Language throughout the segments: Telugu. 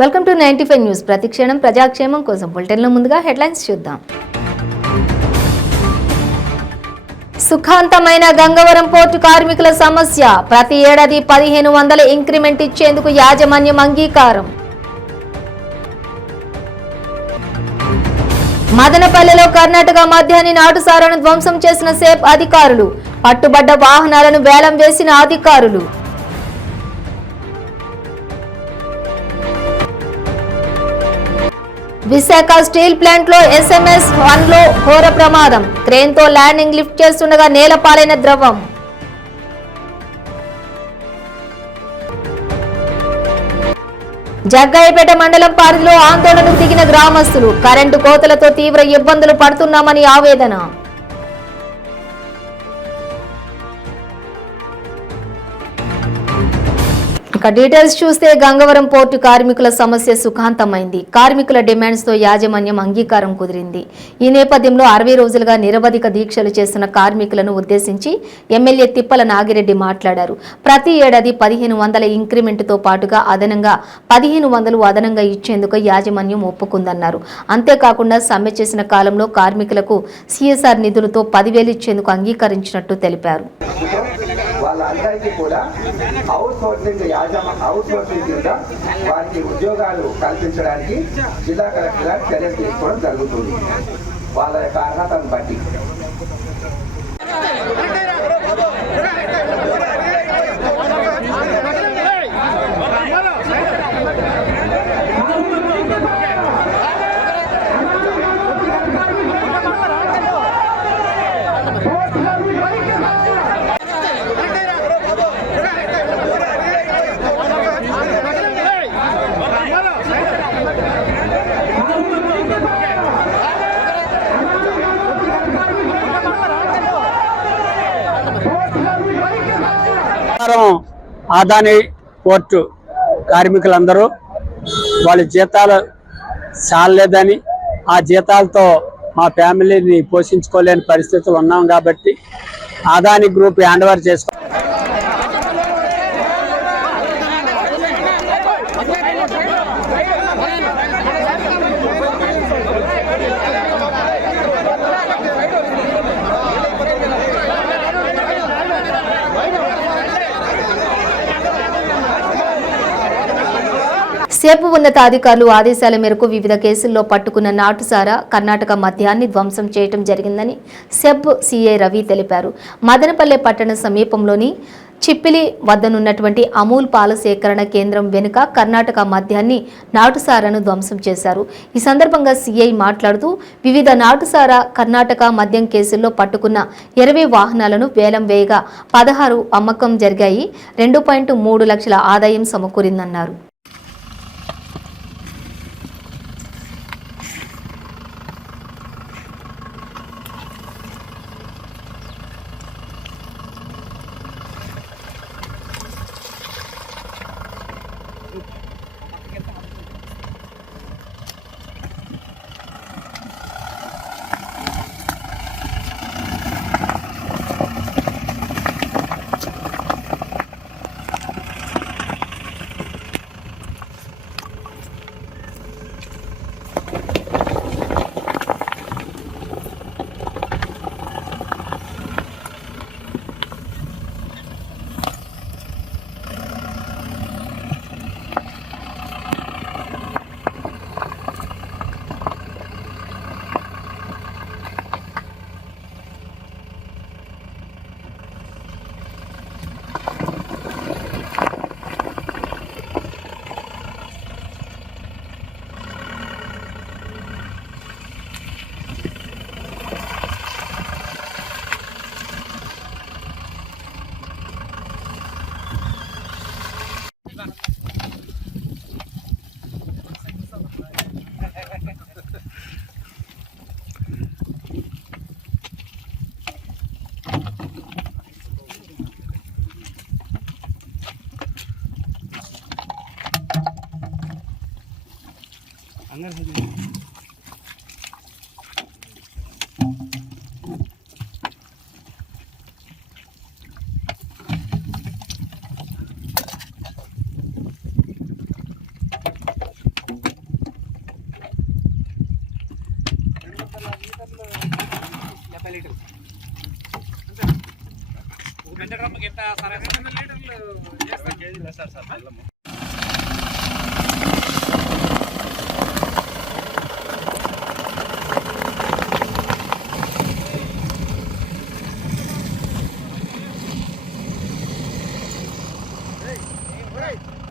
Welcome to 95 news. ప్రతిక్షణం ప్రజాక్షేమం కోసం బులెటిన్లో ముందుగా హెడ్లైన్స్ చూద్దాం. సుఖాంతమైన గంగవరం పోర్టు కార్మికుల సమస్య. ప్రతి ఏడాది 1500 ఇంక్రిమెంట్ ఇచ్చేందుకు యాజమాన్యం అంగీకారం. మదనపల్లెలో కర్ణాటక మద్యాన్ని నాటుసారాను ధ్వంసం చేసిన సేఫ్ అధికారులు. పట్టుబడ్డ వాహనాలను వేలం వేసిన అధికారులు. విశాఖ స్టీల్ ప్లాంట్ లో SMS-1 లో ఘోర ప్రమాదం. క్రేన్ తో ల్యాండింగ్ లిఫ్ట్ చేస్తుండగా నేలపాలైన ద్రవం. జగ్గాయపేట మండలం పరిధిలో ఆందోళనకు దిగిన గ్రామస్తులు. కరెంటు కోతలతో తీవ్ర ఇబ్బందులు పడుతున్నామని ఆవేదన. ఇక డీటెయిల్స్ చూస్తే గంగవరం పోర్టు కార్మికుల సమస్య సుఖాంతమైంది. కార్మికుల డిమాండ్స్ తో యాజమాన్యం అంగీకారం కుదిరింది. ఈ నేపథ్యంలో 60 రోజులుగా నిరవధిక దీక్షలు చేస్తున్న కార్మికులను ఉద్దేశించి ఎమ్మెల్యే తిప్పల నాగిరెడ్డి మాట్లాడారు. ప్రతి ఏడాది 1500 ఇంక్రిమెంట్ తో పాటుగా అదనంగా 1500 అదనంగా ఇచ్చేందుకు యాజమాన్యం ఒప్పుకుందన్నారు. అంతేకాకుండా సమ్మె చేసిన కాలంలో కార్మికులకు CSR నిధులతో 10,000 ఇచ్చేందుకు అంగీకరించినట్టు తెలిపారు. వాళ్ళందరికీ కూడా అవుట్ సోర్సింగ్ కింద వారికి ఉద్యోగాలు కల్పించడానికి జిల్లా కలెక్టర్ గారు చర్యలు తీసుకోవడం జరుగుతుంది వాళ్ళ యొక్క అర్హతను బట్టి. ఆదాని పోర్టు కార్మికులందరూ వాళ్ళ జీతాలు చాలలేదని, ఆ జీతాలతో మా ఫ్యామిలీని పోషించుకోలేని పరిస్థితులు ఉన్నాం కాబట్టి ఆదాని గ్రూప్ హ్యాండ్ ఓవర్ చేసుకో. సెబ్ ఉన్నతాధికారులు ఆదేశాల మేరకు వివిధ కేసుల్లో పట్టుకున్న నాటుసారా కర్ణాటక మద్యాన్ని ధ్వంసం చేయడం జరిగిందని సెబ్ సిఐ రవి తెలిపారు. మదనపల్లె పట్టణ సమీపంలోని చిప్పిలి వద్దనున్నటువంటి అమూల్ పాల సేకరణ కేంద్రం వెనుక కర్ణాటక మద్యాన్ని నాటుసారాను ధ్వంసం చేశారు. ఈ సందర్భంగా సిఐ మాట్లాడుతూ వివిధ నాటుసారా కర్ణాటక మద్యం కేసుల్లో పట్టుకున్న 20 వాహనాలను వేలం వేయగా 16 అమ్మకం జరిగాయి. 2.3 లక్షల ఆదాయం సమకూరిందన్నారు.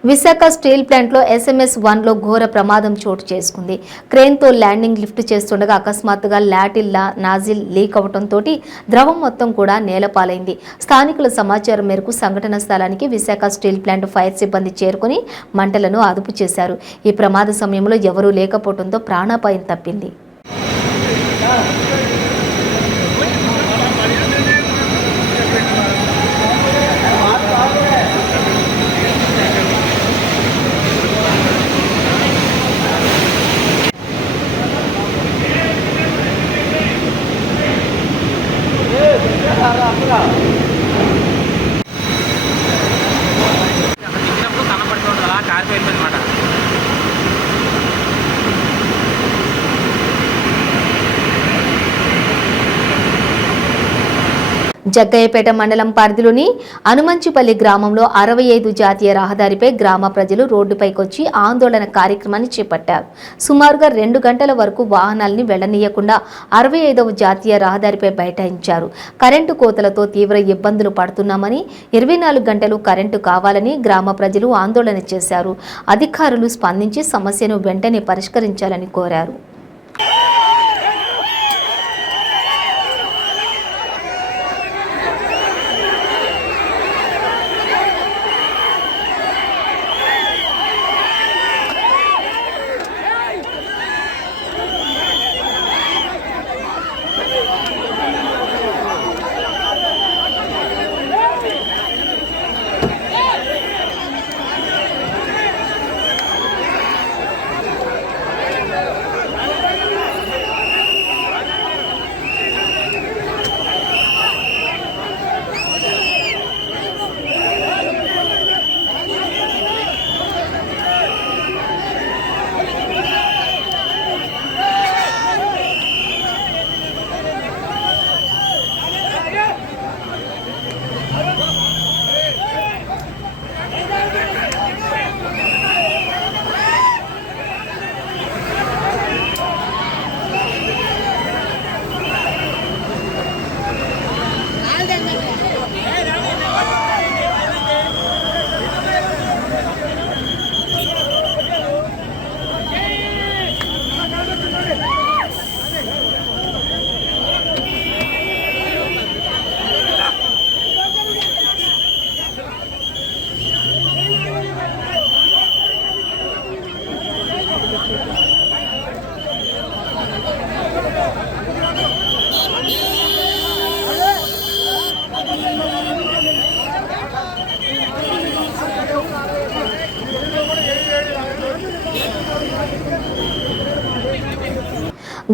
విశాఖ స్టీల్ ప్లాంట్లో SMS-1లో ఘోర ప్రమాదం చోటు చేసుకుంది. క్రేన్తో ల్యాండింగ్ లిఫ్ట్ చేస్తుండగా అకస్మాత్తుగా లాటిల్ నాజిల్ లీక్ అవడంతో ద్రవం మొత్తం కూడా నేలపాలైంది. స్థానికుల సమాచారం మేరకు సంఘటన స్థలానికి విశాఖ స్టీల్ ప్లాంట్ ఫైర్ సిబ్బంది చేరుకుని మంటలను అదుపు చేశారు. ఈ ప్రమాద సమయంలో ఎవరూ లేకపోవడంతో ప్రాణాపాయం తప్పింది. జగ్గయ్యపేట మండలం పరిధిలోని అనుమంచిపల్లి గ్రామంలో 65 జాతీయ రహదారిపై గ్రామ ప్రజలు రోడ్డుపైకొచ్చి ఆందోళన కార్యక్రమాన్ని చేపట్టారు. సుమారుగా 2 గంటల వరకు వాహనాల్ని వెళ్లనీయకుండా 65వ జాతీయ రహదారిపై బైఠాయించారు. కరెంటు కోతలతో తీవ్ర ఇబ్బందులు పడుతున్నామని, 24 గంటలు కరెంటు కావాలని గ్రామ ప్రజలు ఆందోళన చేశారు. అధికారులు స్పందించి సమస్యను వెంటనే పరిష్కరించాలని కోరారు.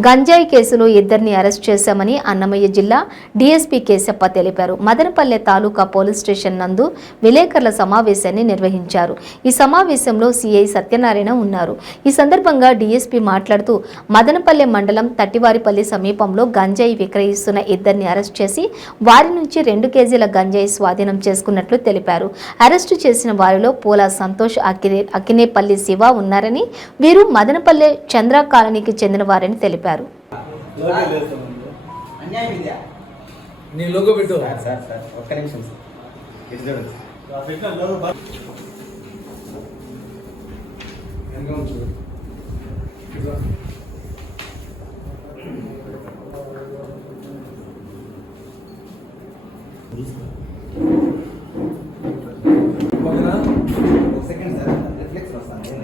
గంజాయి కేసులో ఇద్దరిని అరెస్ట్ చేశామని అన్నమయ్య జిల్లా డీఎస్పీ కేశప్ప తెలిపారు. మదనపల్లె తాలూకా పోలీస్ స్టేషన్ నందు విలేకరుల సమావేశాన్ని నిర్వహించారు. ఈ సమావేశంలో సిఐ సత్యనారాయణ ఉన్నారు. ఈ సందర్భంగా డీఎస్పీ మాట్లాడుతూ మదనపల్లె మండలం తట్టివారిపల్లి సమీపంలో గంజాయి విక్రయిస్తున్న ఇద్దరిని అరెస్ట్ చేసి వారి నుంచి 2 కేజీల గంజాయి స్వాధీనం చేసుకున్నట్లు తెలిపారు. అరెస్టు చేసిన వారిలో పోలా సంతోష్, అకినేపల్లి శివ ఉన్నారని, వీరు మదనపల్లె చంద్ర కాలనీకి చెందిన వారని తెలిపారు.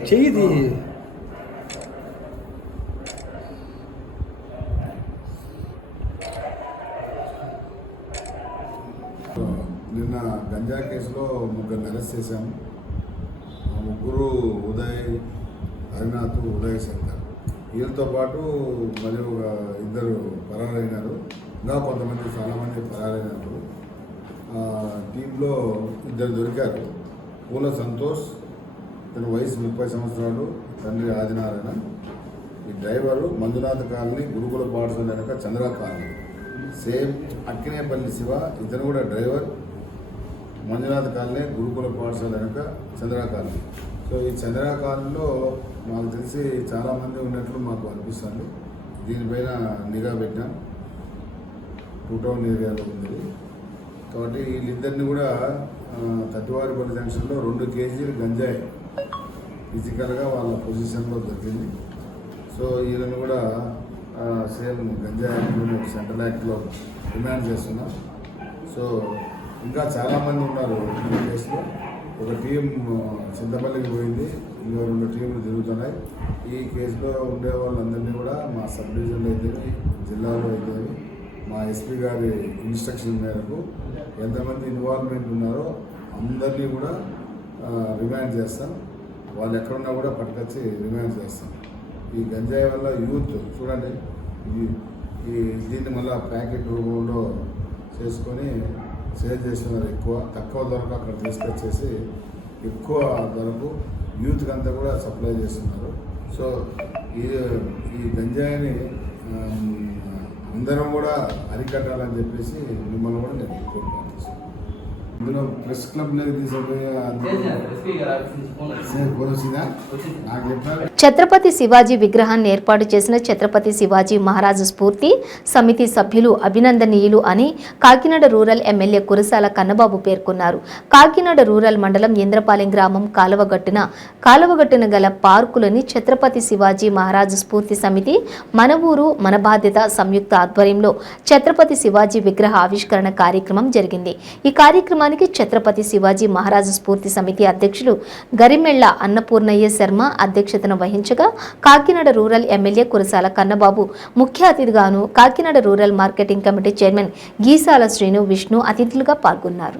చెయ్యిది నిన్న గంజా కేసులో 3 అరెస్ట్ చేశాము. ఆ 3 ఉదయ్, హరినాథ్, ఉదయ్ శంకర్. వీళ్ళతో పాటు మరి 2 పరారైనారు. ఇంకా కొంతమంది చాలామంది పరారైనారు. టీంలో 2 దొరికారు. పూల సంతోష్, తన వయసు 30 సంవత్సరాలు, తండ్రి ఆదినారాయణ. ఈ డ్రైవరు మంజునాథ్ కాలనీ, గురుకుల పాఠశాల వెనక చంద్ర కాలనీ. సేమ్ అక్కినేపల్లి శివ, ఇతను కూడా డ్రైవర్, మంజునాథ్ కాలనీ గురుకుల పాఠశాల వెనుక చంద్రా కాలనీ. సో ఈ చంద్రా కాలనీలో మాకు తెలిసి చాలామంది ఉన్నట్లు మాకు అనిపిస్తుంది. దీనిపైన నిఘా పెట్టాం. 2 టౌన్ ఏరియాలో ఉంది కాబట్టి వీళ్ళిద్దరిని కూడా 30వారిపల్లి జంక్షన్లో 2 కేజీలు గంజాయి ఫిజికల్గా వాళ్ళ పొజిషన్లో దొరికింది. సో వీళ్ళని కూడా సేమ్ గంజాయి యాక్ట్లోనే సెంట్రల్ యాక్ట్లో డిమాండ్ చేస్తున్నాం. సో ఇంకా చాలామంది ఉన్నారు ఈ కేసులో. ఒక టీం చింతపల్లికి పోయింది, ఇంకో 2 టీంలు తిరుగుతున్నాయి. ఈ కేసులో ఉండే వాళ్ళందరినీ కూడా మా సబ్ డివిజన్లో అయితేనే, జిల్లాలో అయితేనే మా ఎస్పీ గారి ఇన్స్ట్రక్షన్ మేరకు ఎంతమంది ఇన్వాల్వ్మెంట్ ఉన్నారో అందరినీ కూడా రిమాండ్ చేస్తాం. వాళ్ళు ఎక్కడున్నా కూడా పట్టుకొచ్చి రిమాండ్ చేస్తాం. ఈ గంజాయి వల్ల యూత్ చూడండి, దీన్ని మళ్ళీ ప్యాకెట్ రూపంలో చేసుకొని సేల్ చేస్తున్నారు. తక్కువ ధరకు అక్కడ తీసుకొచ్చేసి ఎక్కువ ధరకు యూత్కి అంతా కూడా సప్లై చేస్తున్నారు. సో ఈ గంజాయిని అందరం కూడా అరికట్టాలని చెప్పేసి మిమ్మల్ని కూడా నేను కోరుకుంటున్నాను. ఇందులో ప్రెస్ క్లబ్ అనేది తీసుకుపోయి నాకు చెప్పారు. ఛత్రపతి శివాజీ విగ్రహాన్ని ఏర్పాటు చేసిన ఛత్రపతి శివాజీ మహారాజు స్ఫూర్తి సమితి సభ్యులు అభినందనీయులు అని కాకినాడ రూరల్ ఎమ్మెల్యే కురసాల కన్నబాబు పేర్కొన్నారు. కాకినాడ రూరల్ మండలం ఇంద్రపాలెం గ్రామం కాలువగట్టున గల పార్కులని ఛత్రపతి శివాజీ మహారాజు స్ఫూర్తి సమితి మన ఊరు మన బాధ్యత సంయుక్త ఆధ్వర్యంలో ఛత్రపతి శివాజీ విగ్రహ ఆవిష్కరణ కార్యక్రమం జరిగింది. ఈ కార్యక్రమానికి ఛత్రపతి శివాజీ మహారాజు స్ఫూర్తి సమితి అధ్యక్షులు గరిమెళ్ల అన్నపూర్ణయ్య శర్మ అధ్యక్షతను వహించగా కాకినాడ రూరల్ ఎమ్మెల్యే కురసాల కన్నబాబు ముఖ్య అతిథిగాను, Kakinada rural marketing committee chairman Geesala Srinu, Vishnu అతిథులుగా పాల్గొన్నారు.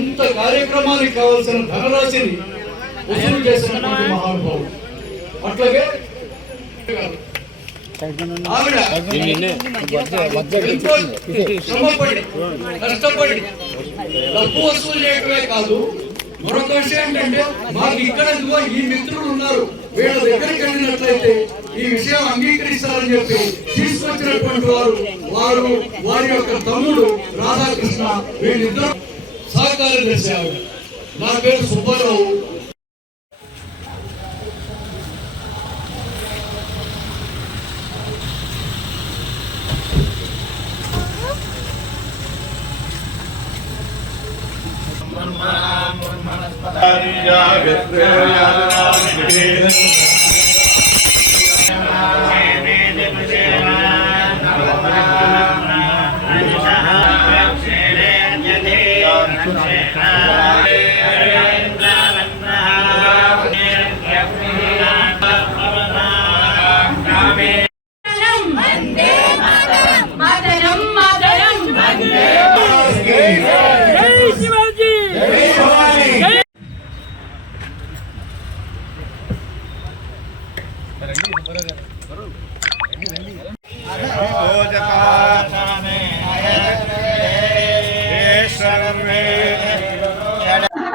ఇంత కార్యక్రమానికి కావాల్సిన ధనరాశిని వసూలు చేసినటువంటి మహానుభావుడు. అట్లాగే ఆవిడ శ్రమపడి కష్టపడి డబ్బు వసూలు చేయడమే కాదు, మరొక విషయం ఏంటంటే మాకు ఇక్కడ ఈ మిత్రులు ఉన్నారు, వీళ్ళ దగ్గరికి వెళ్ళినట్లయితే ఈ విషయం అంగీకరిస్తారని చెప్పి తీసుకొచ్చినటువంటి వారి యొక్క తమ్ముడు రాధాకృష్ణ, వీళ్ళిద్దరూ సహకారం చేశారు. నా పేరు సుబ్బారావు.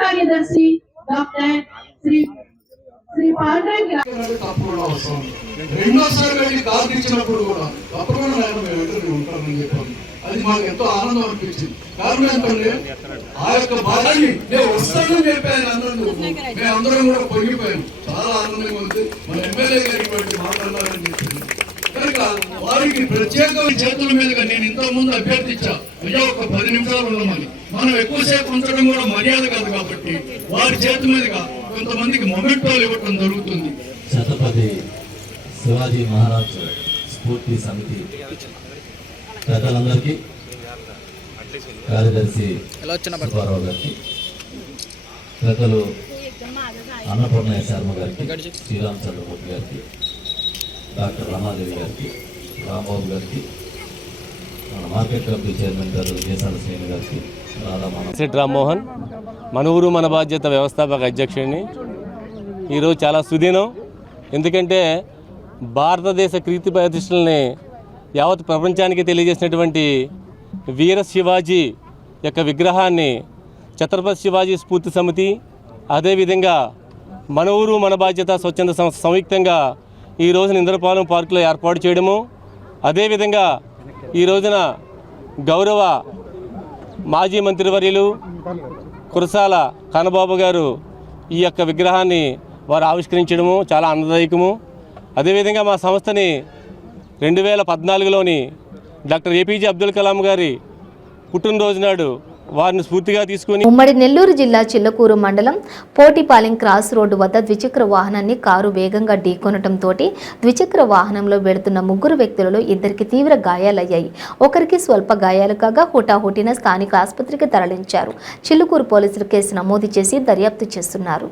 కార్యదర్శి డాక్టర్ శ్రీ పాండ్రంగి రెండోసారి వెళ్ళి కార్డు ఇచ్చినప్పుడు కూడా తప్పకుండా మేము ఉంటామని చెప్పాను. అది మాకు ఎంతో ఆనందం అనిపించింది. కారణం ఏంటంటే ఆ యొక్క బాధని నేను వస్తానని చెప్పాను అన్నందుకు మేమందరం కూడా పొంగిపోయాను. చాలా ఆనందంగా ఉంది. మన ఎమ్మెల్యే గారి మాట్లాడాలని చెప్పింది కనుక వారికి ప్రత్యేకమైన చేతుల మీదుగా నేను ఇంతకుముందు అభ్యర్థించా, అయ్యో ఒక 10 నిమిషాలు ఉండమని. మనం ఎక్కువసేపు ఉంచడం కూడా మర్యాద కాదు కాబట్టి వారి చేతి మీదుగా కొంతమందికి మొమెంటోలు ఇవ్వడం జరుగుతుంది. ఛత్రపతి శివాజీ మహారాజ్ స్ఫూర్తి సమితి పెద్దలందరికీ, కార్యదర్శి సుబ్బారావు గారికి, పెద్దలు అన్నపూర్ణయ్య శర్మ గారికి, శ్రీరామ్ చంద్రమూర్తి గారికి, డాక్టర్ రమాదేవి గారికి, రాంబాబు గారికి, మన మార్కెట్ కమిటీ చైర్మన్ గారు గీసాల శ్రీను గారికి, రామ్మోహన్, మన ఊరు మన బాధ్యత వ్యవస్థాపక అధ్యక్షుడిని. ఈరోజు చాలా సుదినం. ఎందుకంటే భారతదేశ కీర్తి ప్రతిష్టలని యావత్ ప్రపంచానికి తెలియజేసినటువంటి వీర శివాజీ యొక్క విగ్రహాన్ని ఛత్రపతి శివాజీ స్ఫూర్తి సమితి, అదేవిధంగా మన ఊరు మన బాధ్యత స్వచ్ఛంద సంస్థ సంయుక్తంగా ఈ రోజున ఇంద్రపాలెం పార్కులో ఏర్పాటు చేయడము, అదేవిధంగా ఈ రోజున గౌరవ మాజీ మంత్రివర్యులు కురసాల కన్నబాబు గారు ఈ యొక్క విగ్రహాన్ని వారు ఆవిష్కరించడము చాలా ఆనందదాయకము. అదేవిధంగా మా సంస్థని 2014లోని డాక్టర్ ఏపీజే అబ్దుల్ కలాం గారి పుట్టినరోజు నాడు వారిని స్ఫూర్తిగా తీసుకుని ఉమ్మడి నెల్లూరు జిల్లా చిల్లకూరు మండలం పోటిపాలెం క్రాస్ రోడ్డు వద్ద ద్విచక్ర వాహనాన్ని కారు వేగంగా ఢీకొనడంతో ద్విచక్ర వాహనంలో వెళుతున్న 3 వ్యక్తులలో 2కి తీవ్ర గాయాలయ్యాయి. ఒకరికి స్వల్ప గాయాలు కాగా హుటాహుటిన స్థానిక ఆసుపత్రికి తరలించారు. చిల్లకూరు పోలీసులు కేసు నమోదు చేసి దర్యాప్తు చేస్తున్నారు.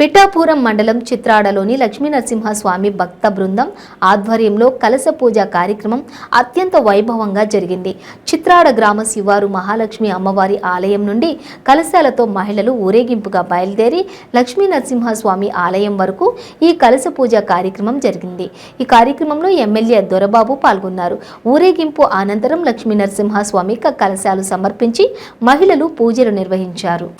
పిఠాపురం మండలం చిత్రాడలోని లక్ష్మీనరసింహస్వామి భక్త బృందం ఆధ్వర్యంలో కలశ పూజ కార్యక్రమం అత్యంత వైభవంగా జరిగింది. చిత్రాడ గ్రామ శివారు మహాలక్ష్మి అమ్మవారి ఆలయం నుండి కలశాలతో మహిళలు ఊరేగింపుగా బయలుదేరి లక్ష్మీనరసింహస్వామి ఆలయం వరకు ఈ కలశ పూజ కార్యక్రమం జరిగింది. ఈ కార్యక్రమంలో ఎమ్మెల్యే దొరబాబు పాల్గొన్నారు. ఊరేగింపు అనంతరం లక్ష్మీనరసింహస్వామికి కలశాలు సమర్పించి మహిళలు పూజలు నిర్వహించారు.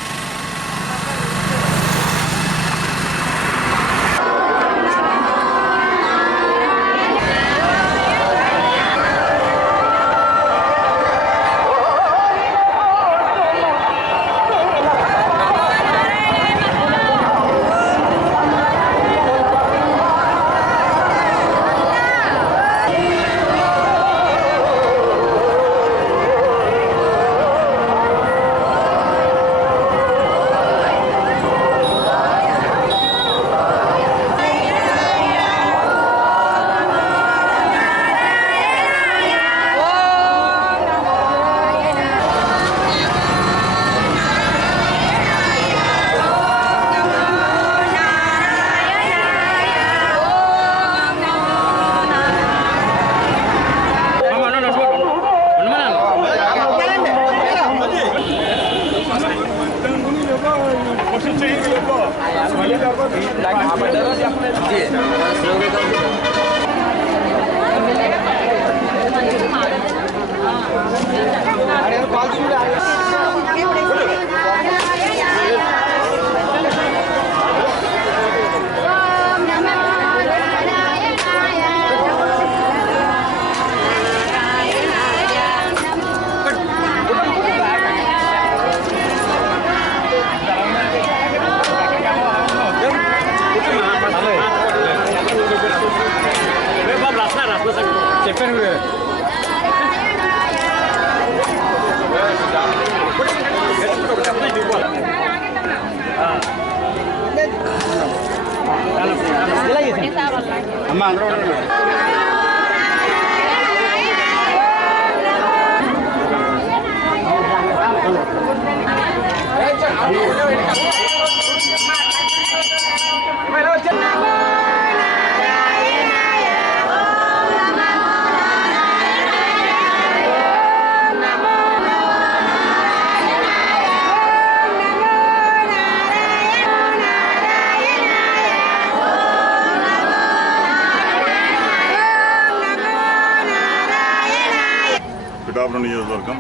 పిఠాపురం నియోజకవర్గం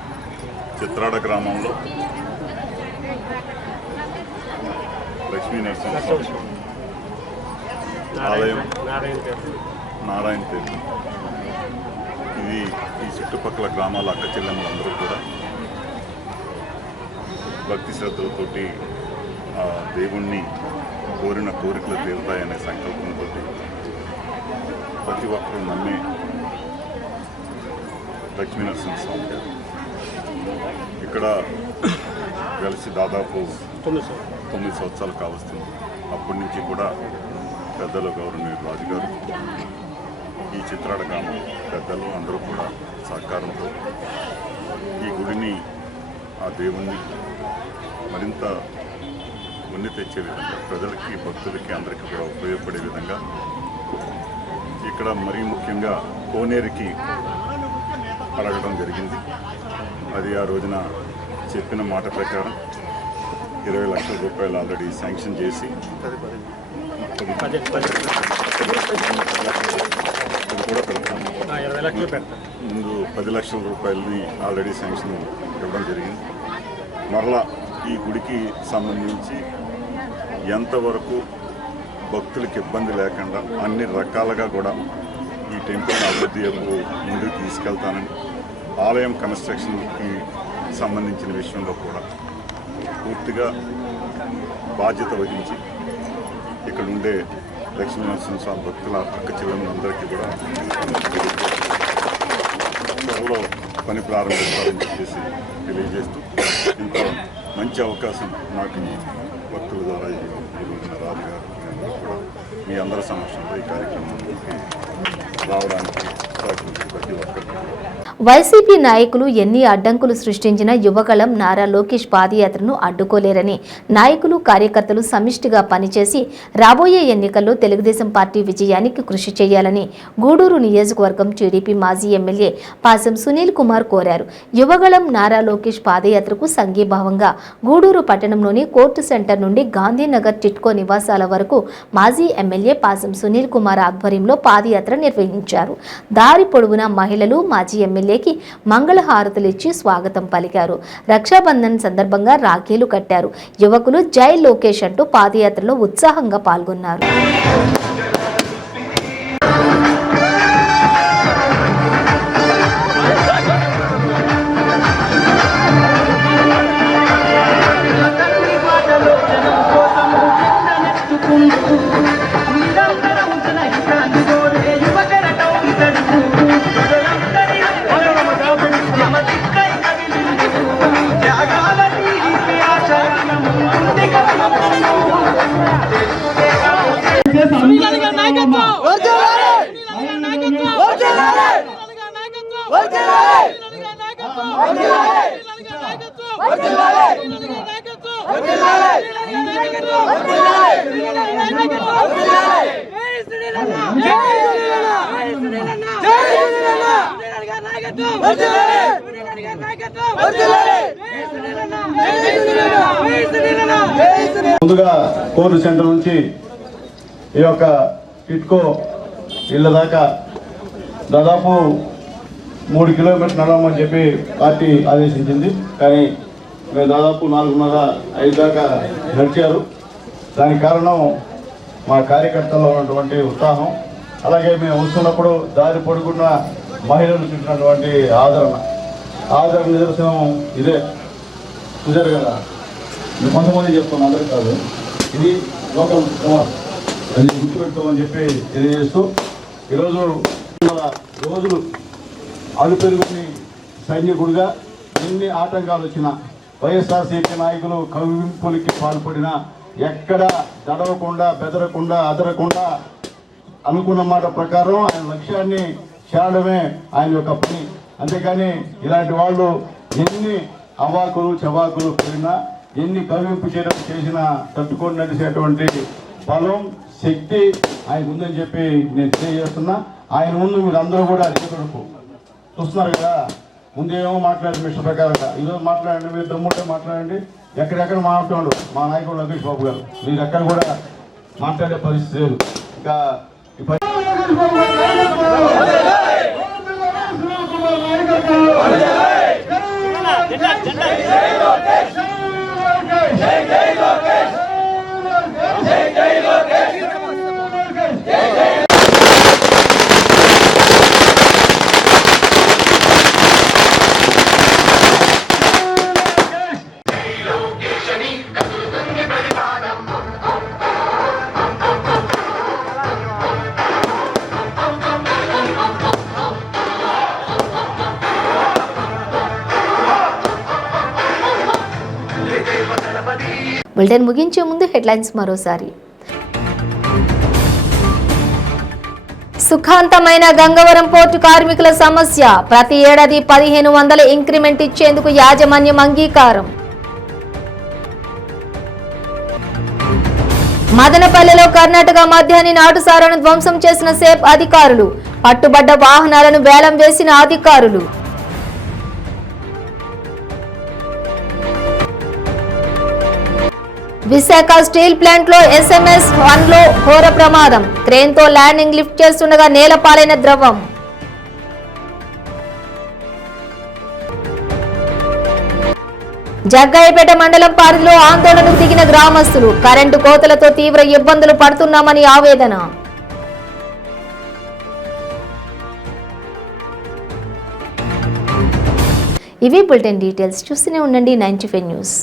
చిత్రాడ గ్రామంలో లక్ష్మీనరసింహస్వామి ఆలయం నారాయణపేట. ఇది ఈ చుట్టుపక్కల గ్రామాల అక్క చెల్లెమ్మలందరూ కూడా భక్తి శ్రద్ధలతోటి ఆ దేవుణ్ణి కోరిన కోరికలు తీరుతాయనే సంకల్పంతో ప్రతి ఒక్కరూ నమ్మే లక్ష్మీనరసింహస్వామి గారు. ఇక్కడ కలిసి దాదాపు 9 సంవత్సరాలు కావస్తుంది. అప్పటి నుంచి కూడా పెద్దలు గౌరవనీయులు రాజుగారు ఈ చిత్రాడ గ్రామం పెద్దలు అందరూ కూడా సహకారంతో ఈ గుడిని ఆ దేవుణ్ణి మరింత ఉన్ని తెచ్చే విధంగా ప్రజలకి భక్తులకి అందరికీ కూడా ఉపయోగపడే విధంగా ఇక్కడ మరీ ముఖ్యంగా కోనేరుకి అడగడం జరిగింది. అది ఆ రోజున చెప్పిన మాట ప్రకారం 20 లక్షల రూపాయలు ఆల్రెడీ శాంక్షన్ చేసి కూడా పెడతాము. ముందు 10 లక్షల రూపాయలని ఆల్రెడీ శాంక్షన్ ఇవ్వడం జరిగింది. మరలా ఈ గుడికి సంబంధించి ఎంతవరకు భక్తులకు ఇబ్బంది లేకుండా అన్ని రకాలుగా కూడా ఈ టెంపుల్ అభివృద్ధి ముందుకు తీసుకెళ్తానని, ఆలయం కన్స్ట్రక్షన్కి సంబంధించిన విషయంలో కూడా పూర్తిగా బాధ్యత వహించి ఇక్కడ ఉండే లక్ష్మీనరసింహస్వామి భక్తుల అక్క చెల్లెలందరికీ కూడా త్వరలో పని ప్రారంభిస్తారని చెప్పేసి తెలియజేస్తూ ఇంత మంచి అవకాశం నాకు ఈ భక్తుల ద్వారా ఈ రోజున రాజుగారు కూడా మీ అందరి సమక్షంలో ఈ కార్యక్రమానికి రావడానికి ప్రతి ఒక్కరికి. వైసీపీ నాయకులు ఎన్ని అడ్డంకులు సృష్టించినా యువగళం నారా లోకేష్ పాదయాత్రను అడ్డుకోలేరని నాయకులు కార్యకర్తలు సమిష్టిగా పనిచేసి రాబోయే ఎన్నికల్లో తెలుగుదేశం పార్టీ విజయానికి కృషి చేయాలని గూడూరు నియోజకవర్గం టీడీపీ మాజీ ఎమ్మెల్యే పాసం సునీల్ కుమార్ కోరారు. యువగళం నారా లోకేష్ పాదయాత్రకు సంఘీభావంగా గూడూరు పట్టణంలోని కోర్టు సెంటర్ నుండి గాంధీనగర్ టిట్కో నివాసాల వరకు మాజీ ఎమ్మెల్యే పాసం సునీల్ కుమార్ ఆధ్వర్యంలో పాదయాత్ర నిర్వహించారు. దారి పొడవునా మహిళలు మాజీ ఎమ్మెల్యేకి మంగళహారతులు ఇచ్చి స్వాగతం పలికారు. రక్షాబంధన్ సందర్భంగా రాఖీలు కట్టారు. యువకులు జై లోకేష్ అంటూ పాదయాత్రలో ఉత్సాహంగా పాల్గొన్నారు. ముందుగా కోర్టు సెంటర్ నుంచి ఈ యొక్క టిట్కో ఇళ్ళ దాకా దాదాపు 3 కిలోమీటర్లు నడవమని చెప్పి పార్టీ ఆదేశించింది. కానీ మేము దాదాపు 4:30-5 దాకా నడిచారు. దానికి కారణం మా కార్యకర్తల్లో ఉన్నటువంటి ఉత్సాహం, అలాగే మేము వస్తున్నప్పుడు దారి పొడుగున్న మహిళలు చూసినటువంటి ఆదరణ నిదర్శనం ఇదే. చూశారు కదా, కొంతమంది చెప్తున్నాను, అందరూ కాదు, ఇది లోకల్ అది గుర్తుపెట్టుకోమని చెప్పి తెలియజేస్తూ ఈరోజు రోజులు అలుపెరుగుని సైనికుడిగా ఎన్ని ఆటంకాలు వచ్చినా వైఎస్ఆర్సీపీ నాయకులు కవింపులకి పాల్పడినా ఎక్కడ దడవకుండా బెదరకుండా అదరకుండా అనుకున్న మాట ప్రకారం ఆయన లక్ష్యాన్ని చేరడమే ఆయన యొక్క పని. అంతేకాని ఇలాంటి వాళ్ళు ఎన్ని అవాకులు చవాకులు పోయినా, ఎన్ని కవింపు చేయడం చేసినా తట్టుకొని నడిచేటువంటి బలం శక్తి ఆయన ఉందని చెప్పి నేను తెలియజేస్తున్నా. ఆయన ముందు మీరు అందరూ కూడా అధికారులకు చూస్తున్నారు కదా, ముందేమో మాట్లాడి మిషన్ ప్రకారంగా ఈరోజు మాట్లాడండి, మీరు దమ్ముంటే మాట్లాడండి. ఎక్కడెక్కడ మాట్లాడు మా నాయకుడు లోకేష్ బాబు గారు, మీరు ఎక్కడ కూడా మాట్లాడే పరిస్థితి లేదు. ఇంకా బులెటిన్ ముగించే ముందు హెడ్లైన్స్ మరోసారి. సుఖాంతమైన గంగవరం పోర్టు కార్మికుల సమస్య. ప్రతి ఏడాది 1500 ఇంక్రిమెంట్ ఇచ్చేందుకు యాజమాన్యం అంగీకారం. మదనపల్లెలో కర్ణాటక మద్యాన్ని నాటుసారాను ధ్వంసం చేసిన సేఫ్ అధికారులు. పట్టుబడ్డ వాహనాలను వేలం వేసిన అధికారులు. విశాఖ స్టీల్ ప్లాంట్ లో SMS-1 లో ఘోర ప్రమాదం. క్రేన్ తో ల్యాండింగ్ లిఫ్ట్ చేస్తుండగా నేలపాలైన ద్రవం. జగ్గాయపేట మండలం పరిధిలో ఆందోళనకు దిగిన గ్రామస్తులు. కరెంటు కోతలతో తీవ్ర ఇబ్బందులు పడుతున్నామని ఆవేదన. ఇవి బులెటిన్ డీటెయిల్స్. చూస్తూనే ఉండండి 95 న్యూస్.